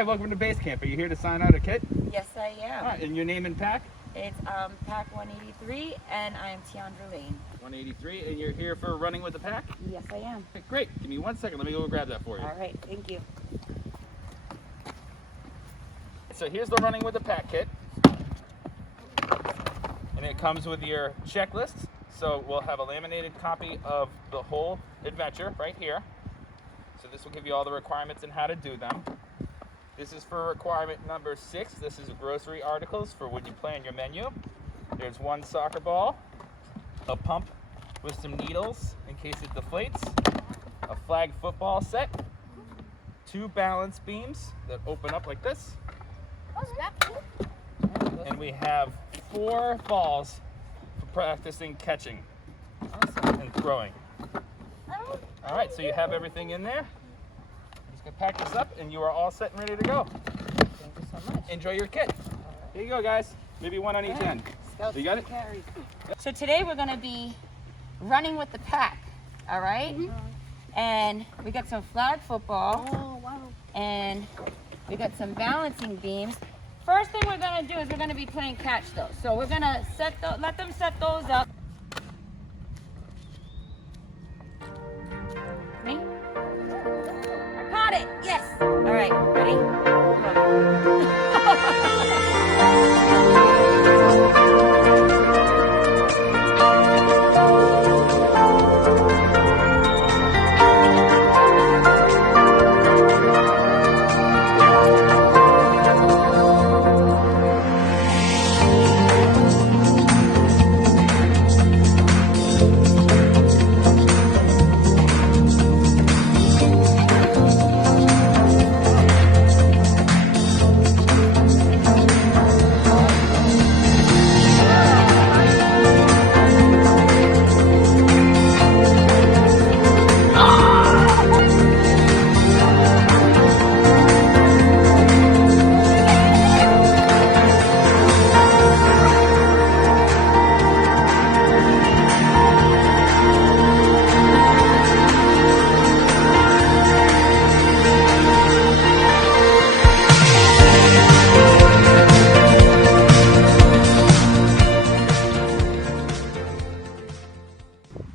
Hi, welcome to base camp. Are you here to sign out a kit? Yes, I am. All right, and your name and pack? It's Pack 183, and I am Tiandra Lane. 183, and you're here for running with the pack? Yes, I am. Okay, great. Give me 1 second. Let me go grab that for you. All right, thank you. So here's the running with the pack kit. And it comes with your checklist. So we'll have a laminated copy of the whole adventure right here. So this will give you all the requirements and how to do them. This is for requirement number 6. This is grocery articles for when you plan your menu. There's 1 soccer ball, a pump with some needles in case it deflates, a flag football set, 2 balance beams that open up like this, and we have 4 balls for practicing catching and throwing. All right, so you have everything in there. Just gonna pack this up and you are all set and ready to go. Thank you so much. Enjoy your kit. Here you go, guys. Maybe 1 on each end. You got it? So today we're going to be running with the pack, all right? And we got some flag football. Oh, wow. And we got some balancing beams. First thing we're going to do is we're going to be playing catch those. So we're going to let them set those up. Me? I caught it. Yes. All right. Ready?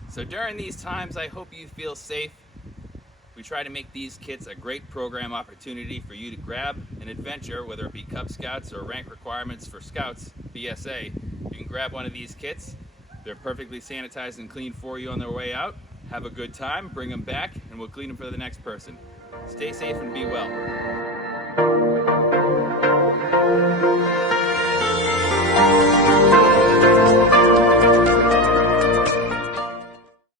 So during these times, I hope you feel safe. We try to make these kits a great program opportunity for you to grab an adventure, whether it be Cub Scouts or rank requirements for Scouts, BSA. You can grab one of these kits. They're perfectly sanitized and clean for you on their way out. Have a good time, bring them back, and we'll clean them for the next person. Stay safe and be well.